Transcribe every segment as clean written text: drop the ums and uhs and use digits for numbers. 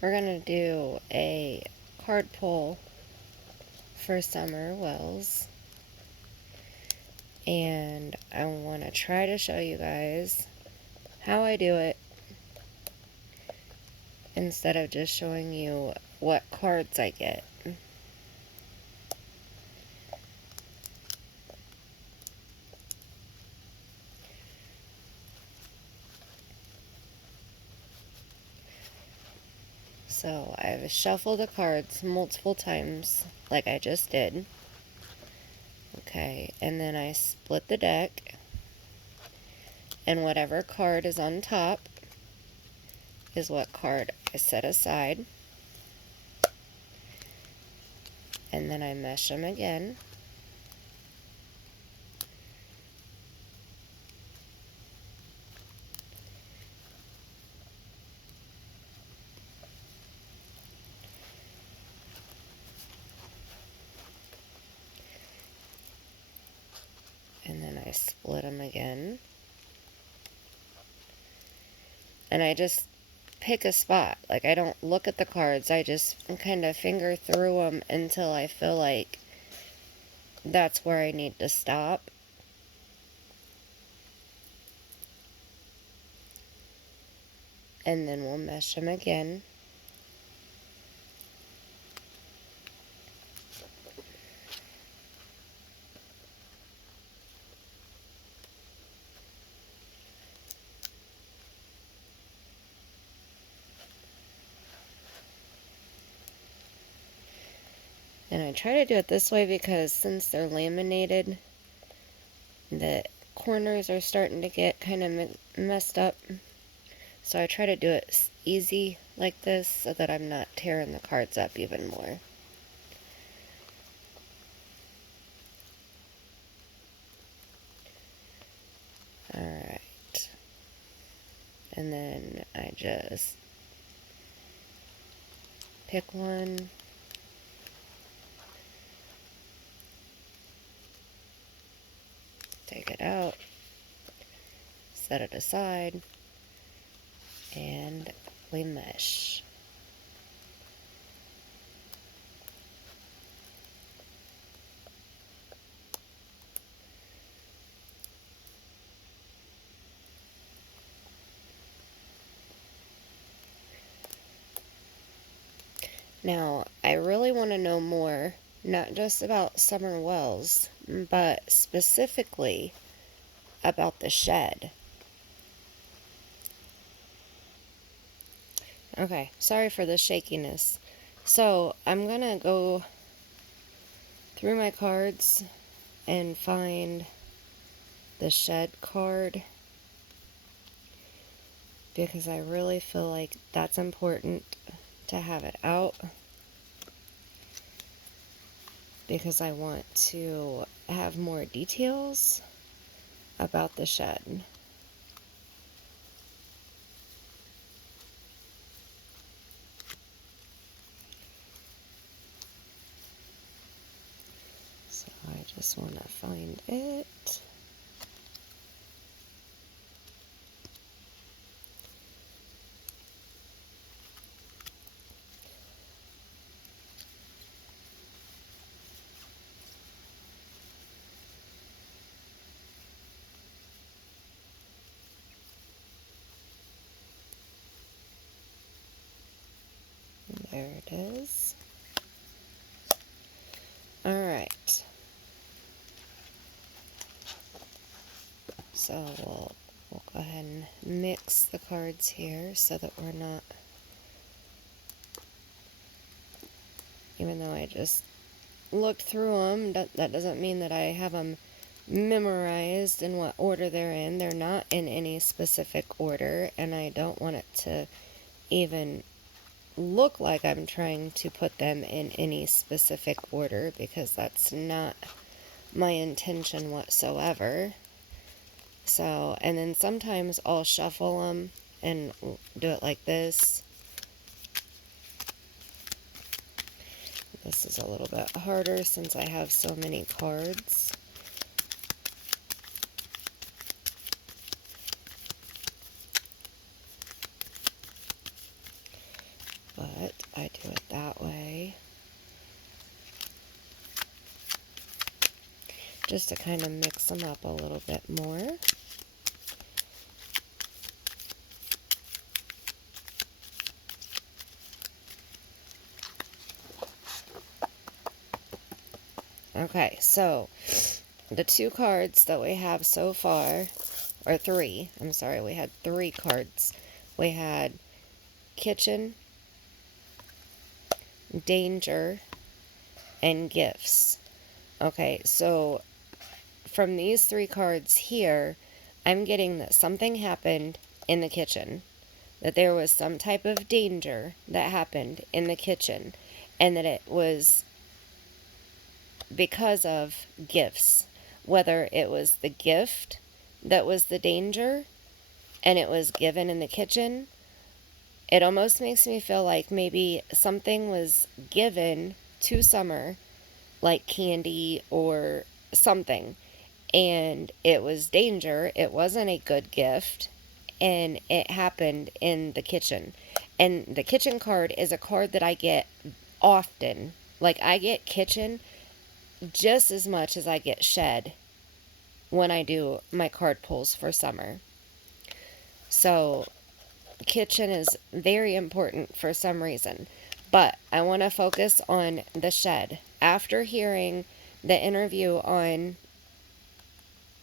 We're going to do a card pull for Summer Wells. And I want to try to show you guys how I do it instead of just showing you what cards I get. So I've shuffled the cards multiple times, like I just did. Okay, and then I split the deck, and whatever card is on top is what card I set aside. And then I mesh them again. And then I split them again. And I just pick a spot. Like, I don't look at the cards. I just kind of finger through them until I feel like that's where I need to stop. And then we'll mesh them again. And I try to do it this way because since they're laminated, the corners are starting to get kind of messed up. So I try to do it easy like this so that I'm not tearing the cards up even more. Alright. And then I just pick one. Take it out. Set it aside. And we mesh. Now, I really want to know more, not just about Summer Wells, but specifically about the shed. Okay, sorry for the shakiness. So, I'm going to go through my cards and find the shed card because I really feel like that's important to have it out because I want to have more details about the shed. So I just want to find it. There it is. Alright. So we'll go ahead and mix the cards here so that we're not, even though I just looked through them, that doesn't mean that I have them memorized in what order they're in. They're not in any specific order, and I don't want it to even look like I'm trying to put them in any specific order because that's not my intention whatsoever. So, and then sometimes I'll shuffle them and do it like this. This is a little bit harder since I have so many cards. But just to kind of mix them up a little bit more. Okay, so the 2 cards that we have so far, or 3, I'm sorry, we had 3 cards. We had kitchen, danger, and gifts. Okay, so from these 3 cards here, I'm getting that something happened in the kitchen, that there was some type of danger that happened in the kitchen, and that it was because of gifts. Whether it was the gift that was the danger and it was given in the kitchen, it almost makes me feel like maybe something was given to Summer, like candy or something, and it was danger. It wasn't a good gift, and it happened in the kitchen. And the kitchen card is a card that I get often. Like, I get kitchen just as much as I get shed when I do my card pulls for Summer. So kitchen is very important for some reason, but I want to focus on the shed. After hearing the interview on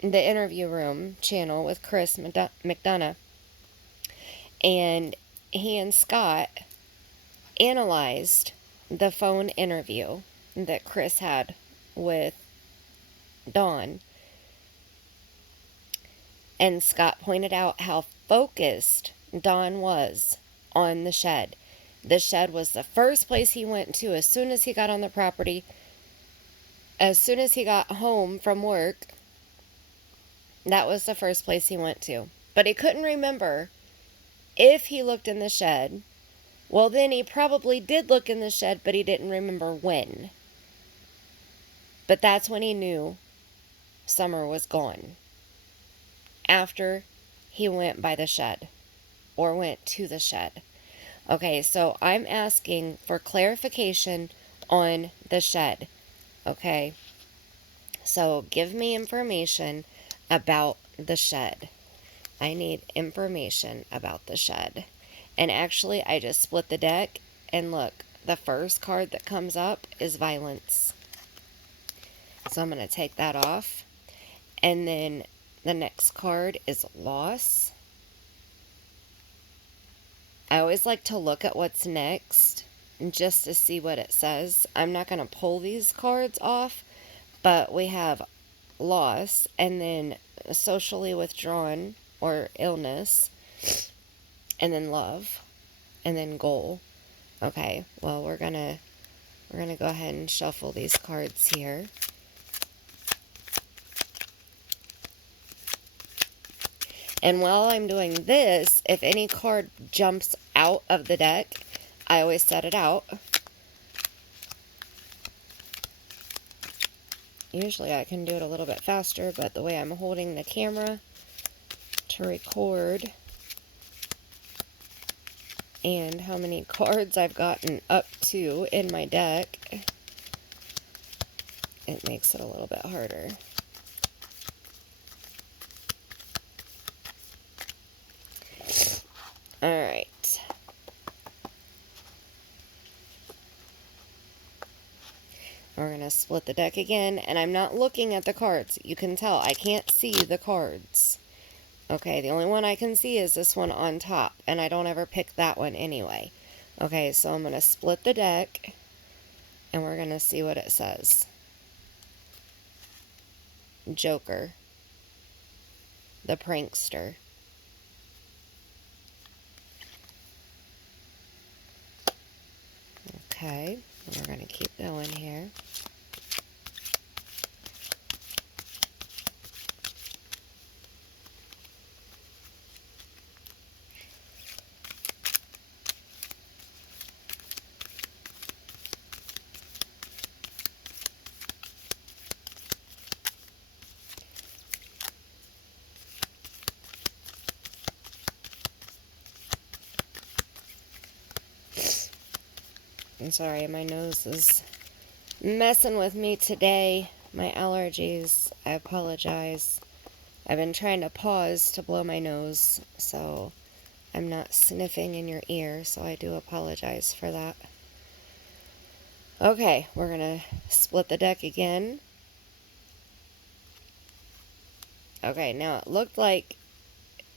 the Interview Room channel with Chris McDonough, and he and Scott analyzed the phone interview that Chris had with Dawn, and Scott pointed out how focused Dawn was on the shed. The shed was the first place he went to as soon as he got on the property. As soon as he got home from work, that was the first place he went to. But he couldn't remember if he looked in the shed. Well, then he probably did look in the shed, but he didn't remember when. But that's when he knew Summer was gone. After he went by the shed, or went to the shed. Okay, so I'm asking for clarification on the shed. Okay, so give me information about the shed. I need information about the shed. And actually, I just split the deck, and look, the first card that comes up is violence. So I'm going to take that off. And then the next card is loss. I always like to look at what's next just to see what it says. I'm not going to pull these cards off, but we have loss, and then socially withdrawn or illness, and then love, and then goal. Okay, well, we're gonna go ahead and shuffle these cards here. And while I'm doing this, if any card jumps out of the deck, I always set it out. Usually I can do it a little bit faster, but the way I'm holding the camera to record and how many cards I've gotten up to in my deck, it makes it a little bit harder. Alright. We're going to split the deck again, and I'm not looking at the cards. You can tell I can't see the cards. Okay, the only one I can see is this one on top, and I don't ever pick that one anyway. Okay, so I'm going to split the deck, and we're going to see what it says. Joker. The prankster. Okay, we're going to keep going here. I'm sorry, my nose is messing with me today. My allergies. I apologize. I've been trying to pause to blow my nose, so I'm not sniffing in your ear, so I do apologize for that. Okay, we're going to split the deck again. Okay, now it looked like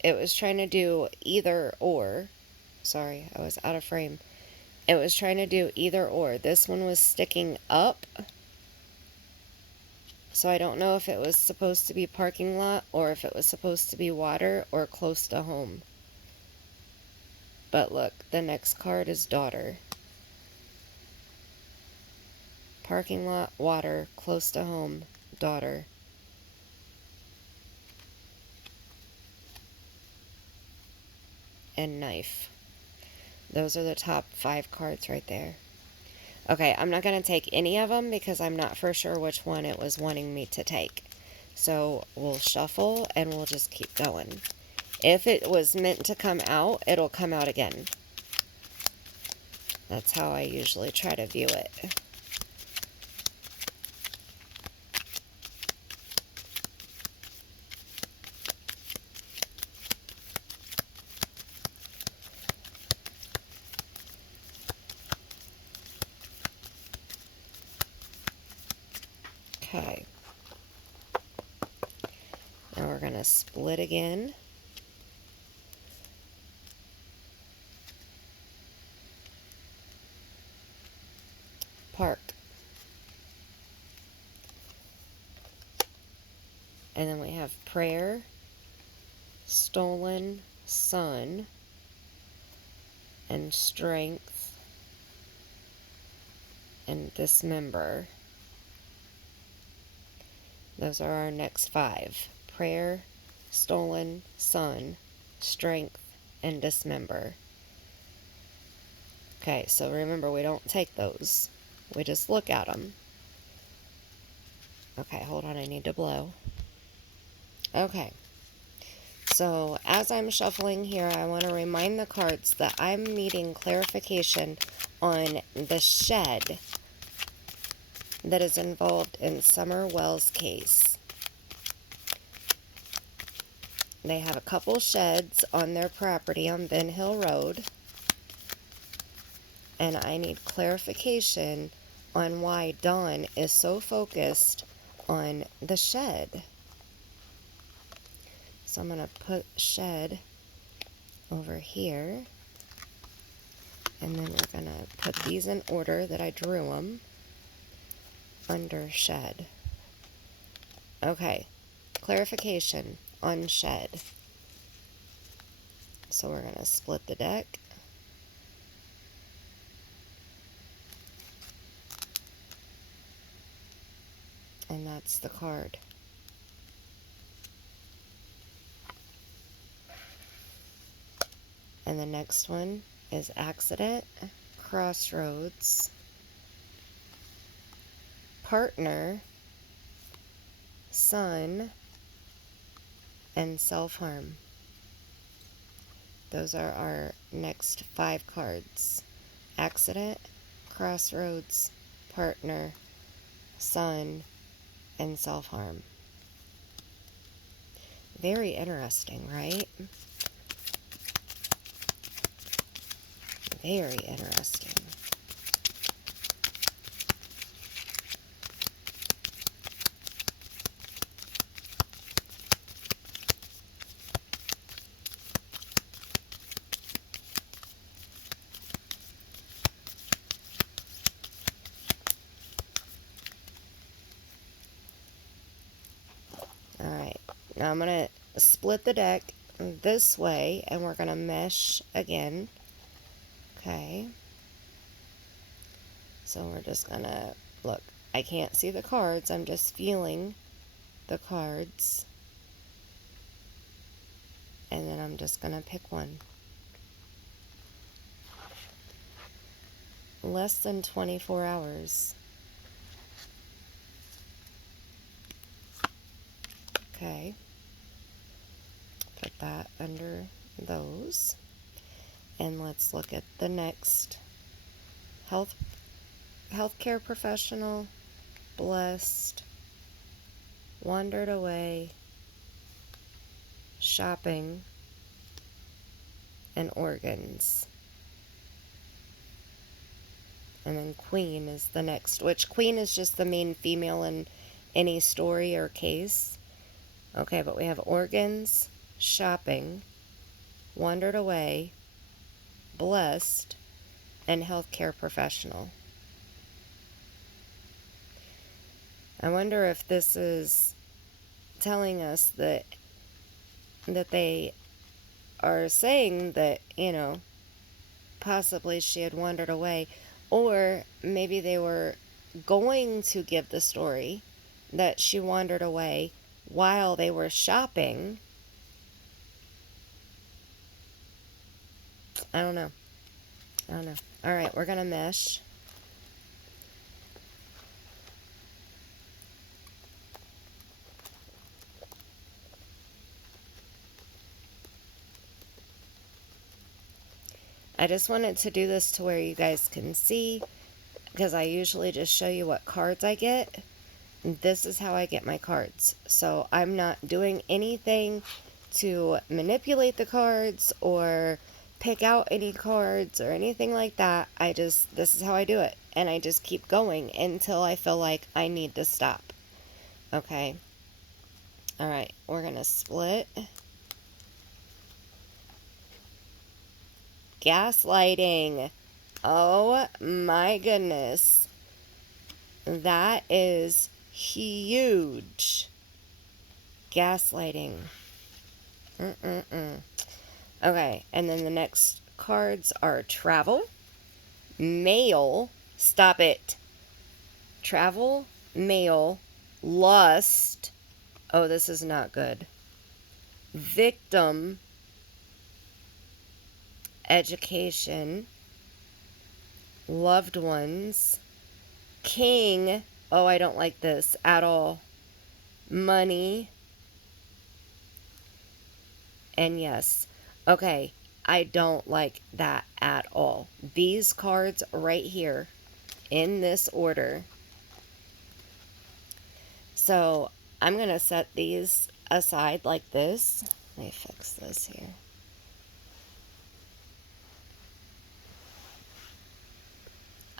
it was trying to do either or. Sorry, I was out of frame. It was trying to do either or. This one was sticking up, so I don't know if it was supposed to be parking lot or if it was supposed to be water or close to home. But look, the next card is daughter. Parking lot, water, close to home, daughter. And knife. Those are the top 5 cards right there. Okay, I'm not going to take any of them because I'm not for sure which one it was wanting me to take. So we'll shuffle and we'll just keep going. If it was meant to come out, it'll come out again. That's how I usually try to view it. Okay. Now we're going to split again. Park. And then we have prayer, stolen, son, and strength, and dismember. Those are our next 5. Prayer, stolen, son, strength, and dismember. Okay, so remember, we don't take those. We just look at them. Okay, hold on, I need to blow. Okay. So, as I'm shuffling here, I want to remind the cards that I'm needing clarification on the shed that is involved in Summer Wells' case. They have a couple sheds on their property on Ben Hill Road, and I need clarification on why Dawn is so focused on the shed. So I'm going to put shed over here, and then we're going to put these in order that I drew them under shed. Okay, clarification on shed. So we're going to split the deck. And that's the card. And the next one is accident, crossroads, partner, son, and self-harm. Those are our next 5 cards. Accident, crossroads, partner, son, and self-harm. Very interesting, right? Very interesting. Alright, now I'm going to split the deck this way, and we're going to mesh again. Okay. So we're just going to, look, I can't see the cards, I'm just feeling the cards. And then I'm just going to pick one. Less than 24 hours. Okay. Put that under those. And let's look at the next. Healthcare professional, blessed, wandered away, shopping, and organs. And then queen is the next, which queen is just the main female in any story or case. Okay, but we have organs, shopping, wandered away, blessed, and healthcare professional. I wonder if this is telling us that they are saying that, possibly she had wandered away, or maybe they were going to give the story that she wandered away while they were shopping. I don't know. All right, we're gonna mesh. I just wanted to do this to where you guys can see, because I usually just show you what cards I get. This is how I get my cards. So I'm not doing anything to manipulate the cards or pick out any cards or anything like that. This is how I do it. And I just keep going until I feel like I need to stop. Okay. All right. We're going to split. Gaslighting. Oh my goodness. That is huge. Gaslighting. Okay, and then the next cards are travel, mail, stop it. Travel, mail, lust. Oh, this is not good. Victim, education, loved ones, king. Oh, I don't like this at all. Money. And yes. Okay, I don't like that at all. These cards right here in this order. So I'm going to set these aside like this. Let me fix this here.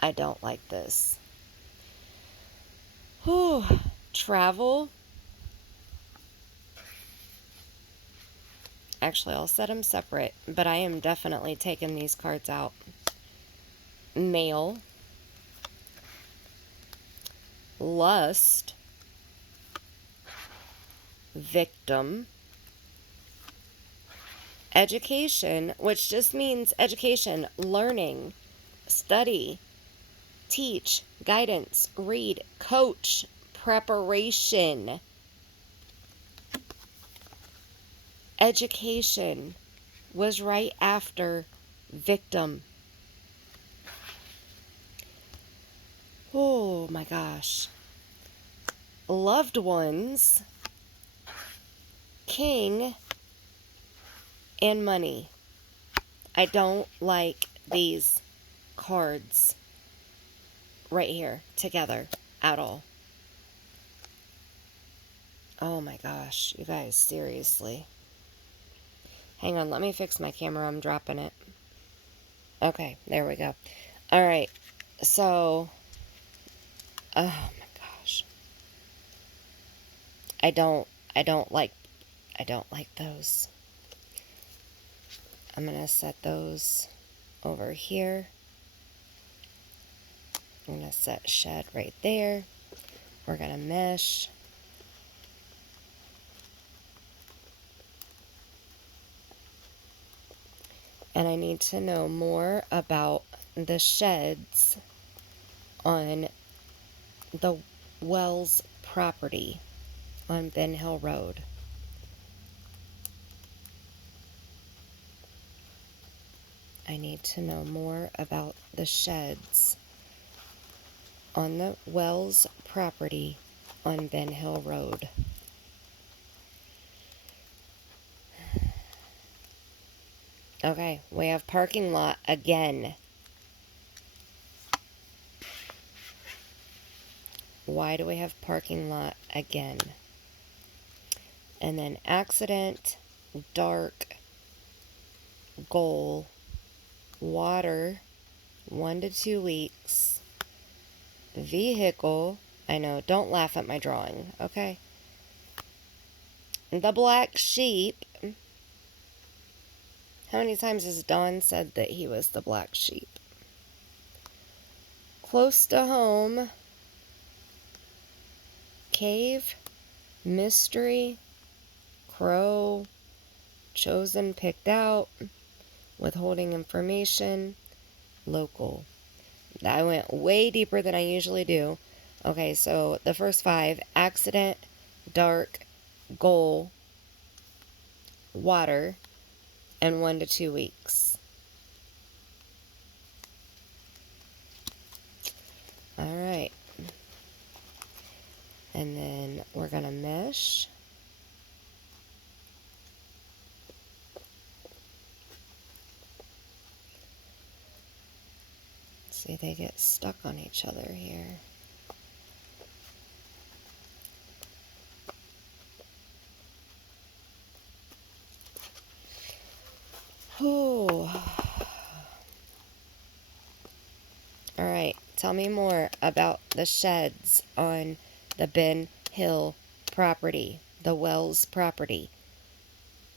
I don't like this. Whew. Travel. Actually, I'll set them separate, but I am definitely taking these cards out. Male. Lust. Victim. Education, which just means education, learning, study, teach, guidance, read, coach, preparation. Education was right after victim. Oh my gosh. Loved ones, king, and money. I don't like these cards right here together at all. Oh my gosh, you guys, seriously. Hang on, let me fix my camera. I'm dropping it. Okay, there we go. All right, so, oh my gosh. I don't like those. I'm going to set those over here. I'm going to set shed right there. We're going to mesh. And I need to know more about the sheds on the Wells property on Ben Hill Road. I need to know more about the sheds on the Wells property on Ben Hill Road. Okay, we have parking lot again. Why do we have parking lot again? And then accident, dark, goal, water, 1 to 2 weeks, vehicle, I know, don't laugh at my drawing, okay? The black sheep, how many times has Don said that he was the black sheep? Close to home, cave, mystery, crow, chosen, picked out, withholding information, local. I went way deeper than I usually do. Okay, so the first 5, accident, dark, goal, water, and 1 to 2 weeks. All right. And then we're going to mesh. See, they get stuck on each other here. Oh. All right, tell me more about the sheds on the Ben Hill property, the Wells property,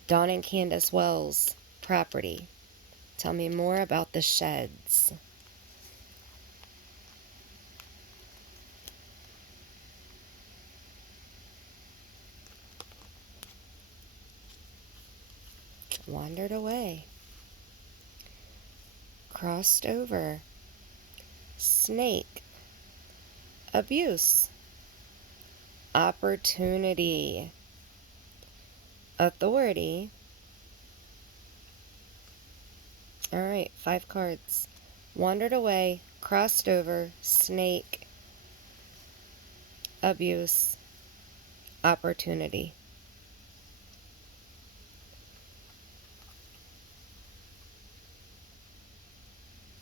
Don and Candus Wells property. Tell me more about the sheds. Wandered away. Crossed over. Snake. Abuse. Opportunity. Authority. All right, 5 cards. Wandered away, crossed over, snake, abuse, opportunity.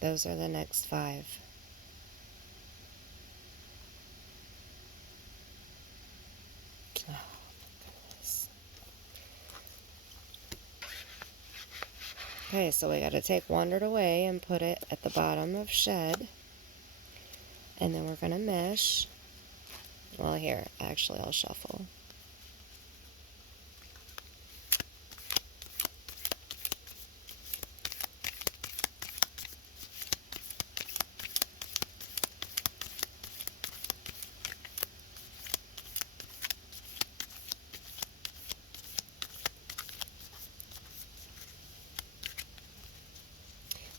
Those are the next 5. Oh, my goodness. Okay, so we got to take wandered away and put it at the bottom of shed. And then we're going to mesh. Well, here, actually, I'll shuffle.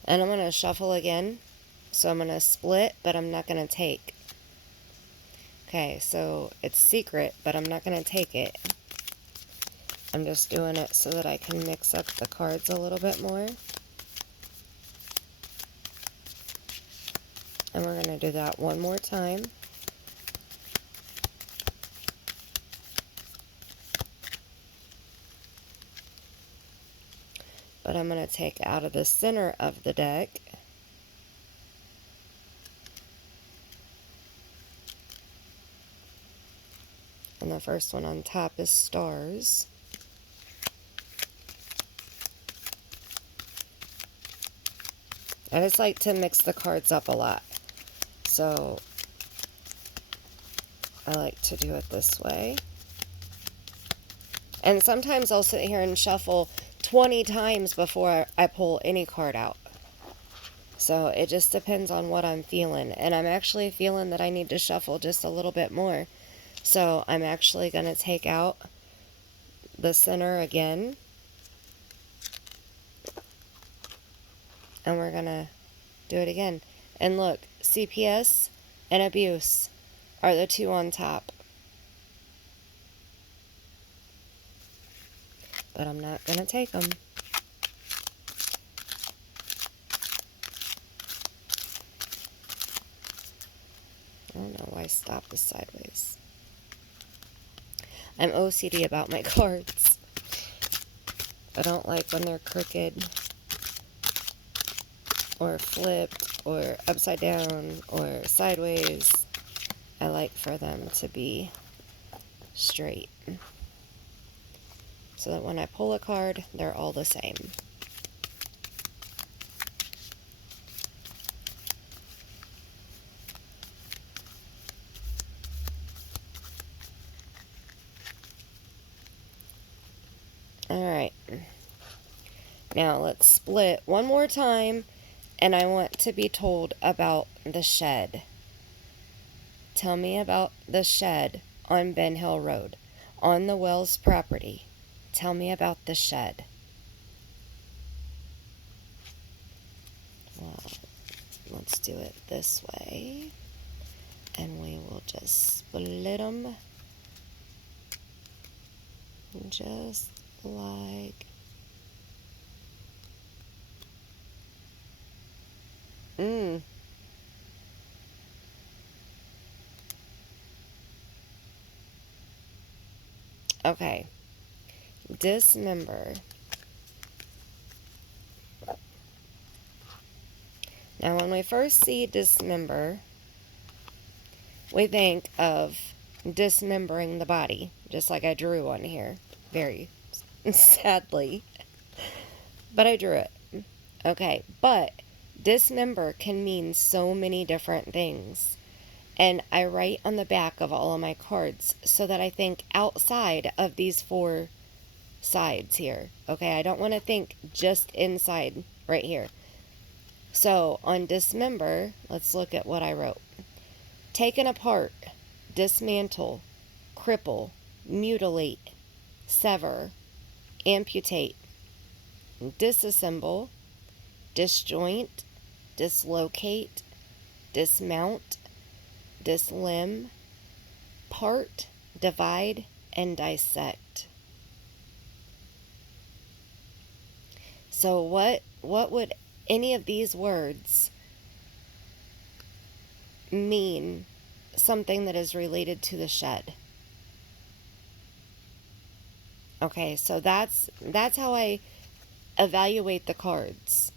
And I'm going to shuffle again. So I'm going to split, but I'm not going to take. Okay, so it's secret, but I'm not going to take it. I'm just doing it so that I can mix up the cards a little bit more. And we're going to do that one more time. But I'm going to take out of the center of the deck. And the first one on top is stars. I just like to mix the cards up a lot. So I like to do it this way. And sometimes I'll sit here and shuffle 20 times before I pull any card out. So it just depends on what I'm feeling. And I'm actually feeling that I need to shuffle just a little bit more. So I'm actually going to take out the center again. And we're going to do it again. And look, CPS and abuse are the 2 on top. But I'm not going to take them. I don't know why stop is sideways. I'm OCD about my cards. I don't like when they're crooked or flipped or upside down or sideways. I like for them to be straight. so that when I pull a card, they're all the same. Alright. Now let's split one more time, and I want to be told about the shed. Tell me about the shed on Ben Hill Road, on the Wells property. Tell me about the shed. Well, let's do it this way, and we will just split them just like Okay. Dismember. Now, when we first see dismember, we think of dismembering the body, just like I drew one here, very sadly. But I drew it. Okay, but dismember can mean so many different things. And I write on the back of all of my cards so that I think outside of these four sides here. Okay, I don't want to think just inside right here. So on dismember, let's look at what I wrote. Taken apart, dismantle, cripple, mutilate, sever, amputate, disassemble, disjoint, dislocate, dismount, dislimb, part, divide, and dissect. So what would any of these words mean something that is related to the shed? Okay, so that's how I evaluate the cards.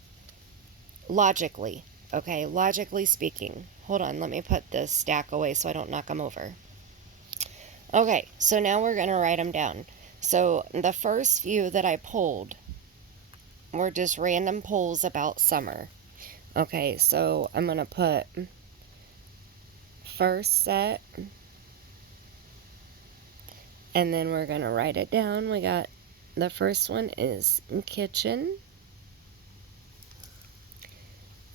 Logically. Okay, logically speaking. Hold on, let me put this stack away so I don't knock them over. Okay, so now we're going to write them down. So the first few that I pulled were just random pulls about summer. Okay, so I'm going to put first set, and then we're going to write it down. We got the first one is kitchen,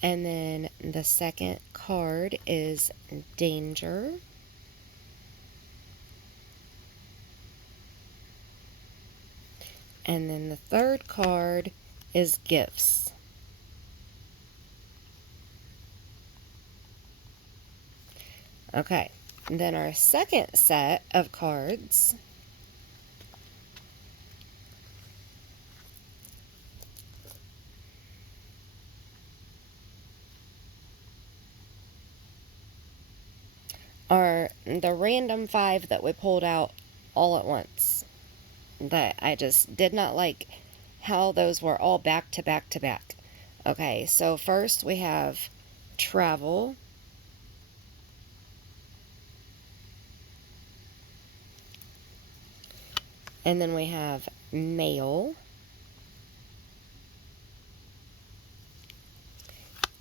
and then the second card is danger, and then the third card is gifts. Okay, and then our second set of cards are the random 5 that we pulled out all at once. That I just did not like how those were all back to back to back. Okay, so first we have travel, and then we have mail,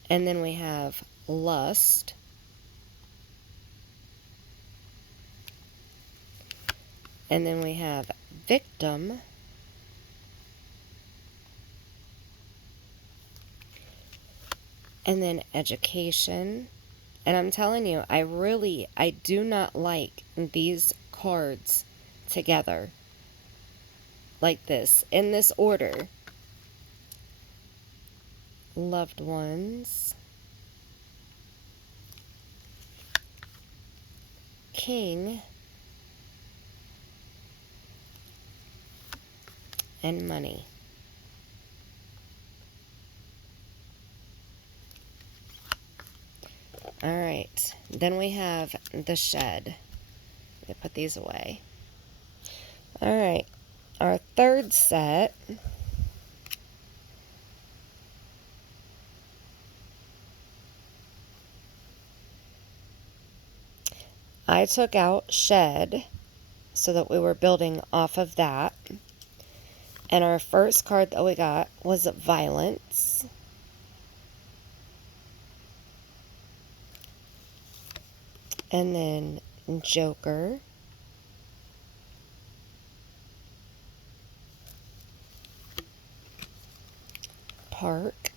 and then we have lust, and then we have victim, and then education. And I'm telling you, I do not like these cards together like this, in this order. Loved ones, king, and money. Alright, then we have the shed. Let me put these away. Alright, our third set I took out shed so that we were building off of that. And our first card that we got was Violence. And then Joker. Park.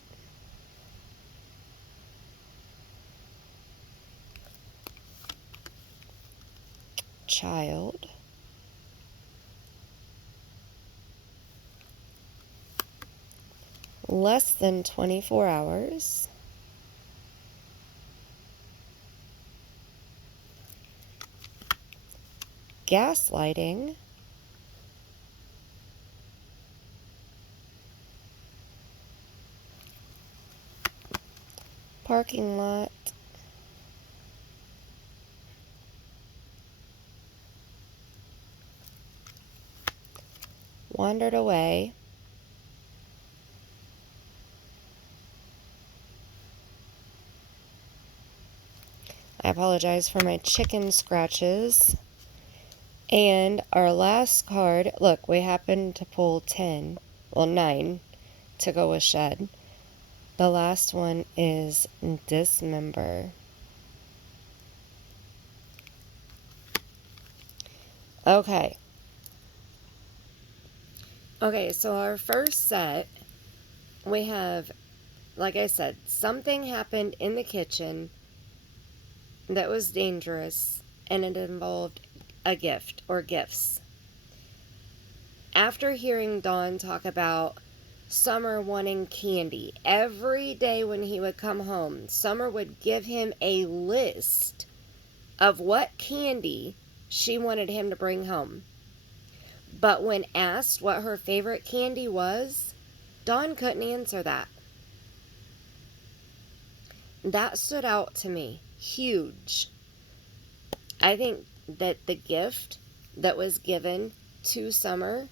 Child. Less than 24 hours. Gaslighting. Parking lot. Wandered away. I apologize for my chicken scratches. And our last card, look, we happened to pull 10, well 9, to go with Shed. The last one is Dismember. Okay. Okay, so our first set, we have, like I said, something happened in the kitchen that was dangerous, and it involved a gift or gifts. After hearing Dawn talk about Summer wanting candy, every day when he would come home, Summer would give him a list of what candy she wanted him to bring home. But when asked what her favorite candy was, Dawn couldn't answer that. That stood out to me. Huge. I think that the gift that was given to Summer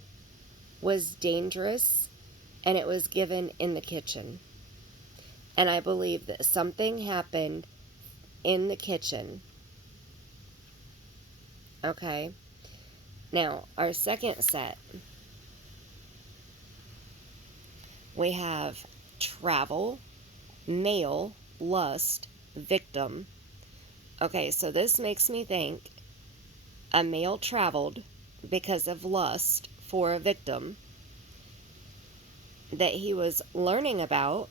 was dangerous, and it was given in the kitchen. And I believe that something happened in the kitchen. Okay. Now, our second set, we have travel, male, lust, victim. Okay, so this makes me think a male traveled because of lust for a victim that he was learning about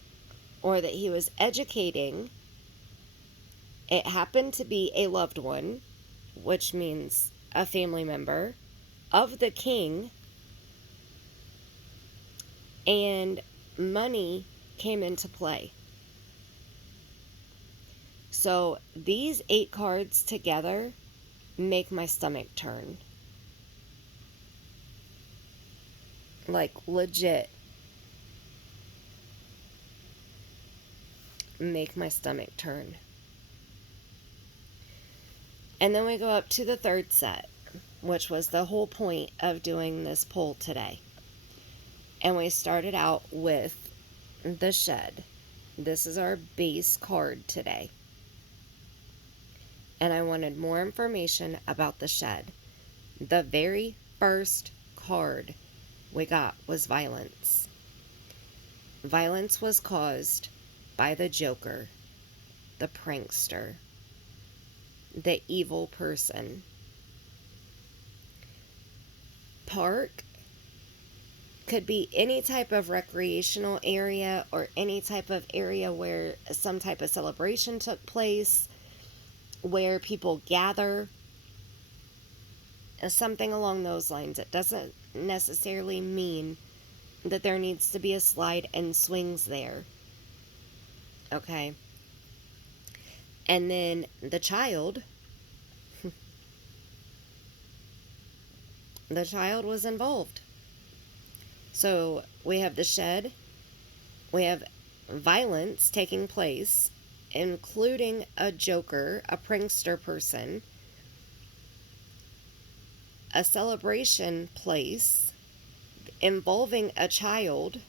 or that he was educating. It happened to be a loved one, which means a family member of the king, and money came into play. So these 8 cards together make my stomach turn. Like, legit. Make my stomach turn. And then we go up to the third set, which was the whole point of doing this poll today. And we started out with the Shed. This is our base card today. And I wanted more information about the Shed. The very first card we got was Violence. Violence was caused by the Joker, the prankster, the evil person. Park could be any type of recreational area or any type of area where some type of celebration took place, where people gather, something along those lines. It doesn't necessarily mean that there needs to be a slide and swings there. Okay. And then the child. The child was involved. So we have the Shed. We have violence taking place, including a Joker, a prankster person, a celebration place involving a child,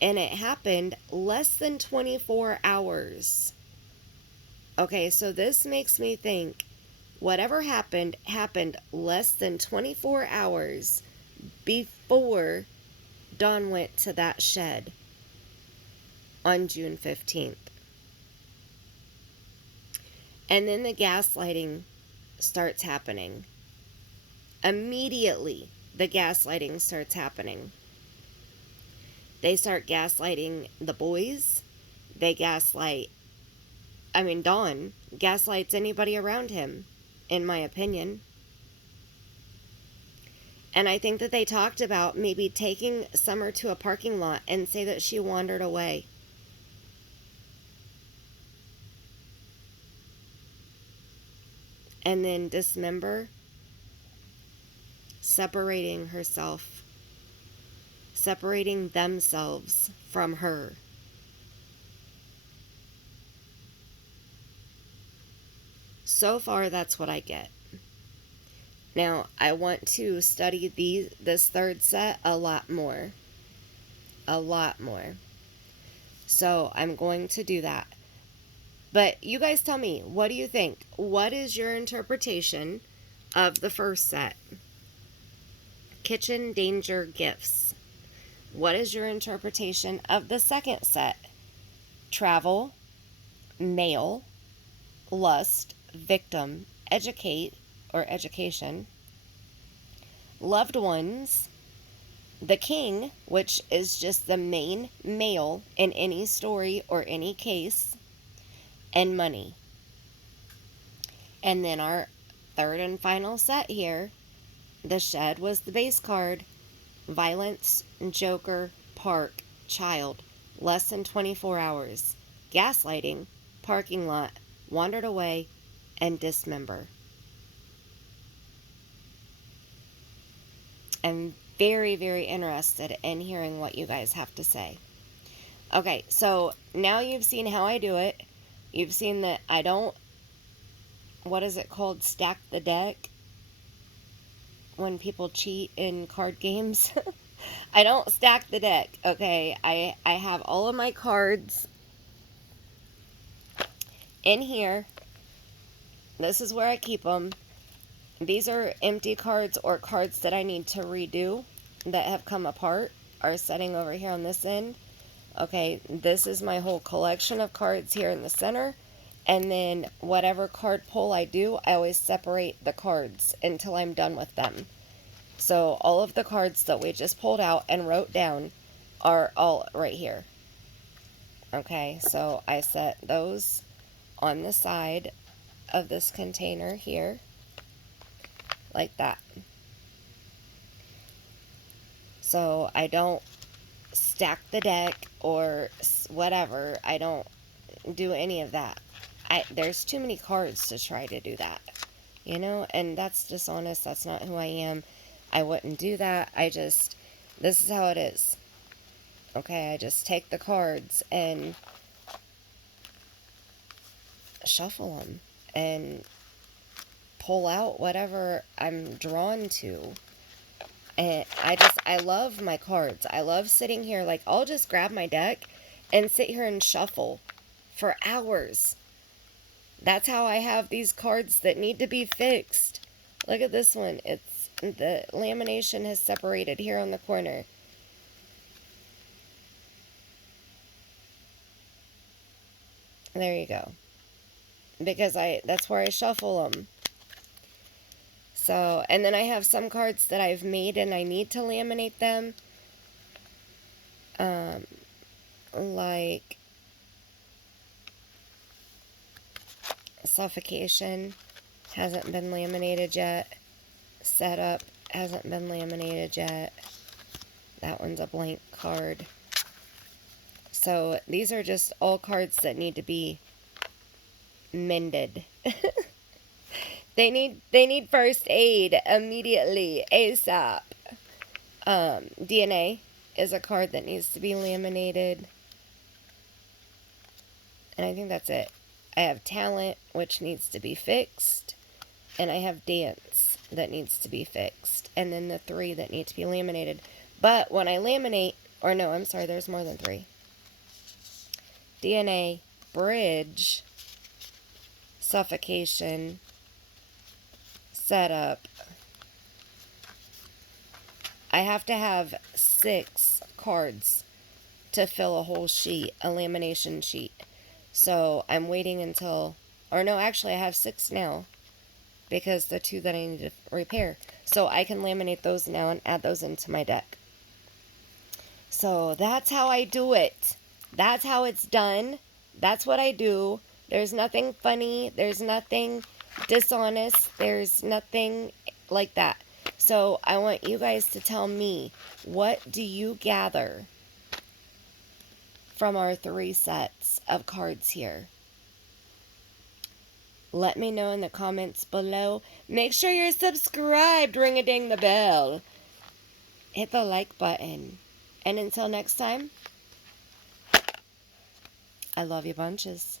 and it happened less than 24 hours. Okay, so this makes me think whatever happened less than 24 hours before Dawn went to that shed on June 15th. And then the gaslighting starts happening. Immediately, the gaslighting starts happening. They start gaslighting the boys. Dawn gaslights anybody around him, in my opinion. And I think that they talked about maybe taking Summer to a parking lot and say that she wandered away. And then dismember, separating herself, separating themselves from her. So far, that's what I get. Now, I want to study this third set a lot more. A lot more. So, I'm going to do that. But you guys tell me, what do you think? What is your interpretation of the first set? Kitchen danger gifts. What is your interpretation of the second set? Travel, male, lust, victim, educate or education, loved ones, the king, which is just the main male in any story or any case, and money. And then our third and final set here, the shed was the base card, violence, joker, park, child, less than 24 hours, gaslighting, parking lot, wandered away, and dismember. I'm very, very interested in hearing what you guys have to say. Okay, so now you've seen how I do it. You've seen that I don't, what is it called, stack the deck? When people cheat in card games. I don't stack the deck, okay? I have all of my cards in here. This is where I keep them. These are empty cards or cards that I need to redo that have come apart, are sitting over here on this end. Okay, this is my whole collection of cards here in the center. And then whatever card pull I do, I always separate the cards until I'm done with them. So all of the cards that we just pulled out and wrote down are all right here. Okay, so I set those on the side of this container here, like that. So I don't stack the deck or whatever. I don't do any of that. There's too many cards to try to do that, and that's dishonest. That's not who I am. I wouldn't do that. This is how it is. Okay, I just take the cards and shuffle them and pull out whatever I'm drawn to. And I love my cards. I love sitting here, like, I'll just grab my deck and sit here and shuffle for hours. That's how I have these cards that need to be fixed. Look at this one. The lamination has separated here on the corner. There you go. Because that's where I shuffle them. So, and then I have some cards that I've made and I need to laminate them. Like suffocation hasn't been laminated yet. Setup hasn't been laminated yet. That one's a blank card. So these are just all cards that need to be mended. They need first aid immediately, ASAP. DNA is a card that needs to be laminated. And I think that's it. I have talent, which needs to be fixed. And I have dance that needs to be fixed. And then the 3 that need to be laminated. But when I laminate, or no, I'm sorry, there's more than 3. DNA, bridge, suffocation, setup, I have to have 6 cards to fill a whole sheet, a lamination sheet. So I'm waiting until, or no, actually I have 6 now because the 2 that I need to repair. So I can laminate those now and add those into my deck. So that's how I do it. That's how it's done. That's what I do. There's nothing funny. There's nothing dishonest. There's nothing like that. So I want you guys to tell me, what do you gather from our 3 sets of cards here? Let me know in the comments below. Make sure you're subscribed. Ring-a-ding the bell. Hit the like button. And until next time, I love you bunches.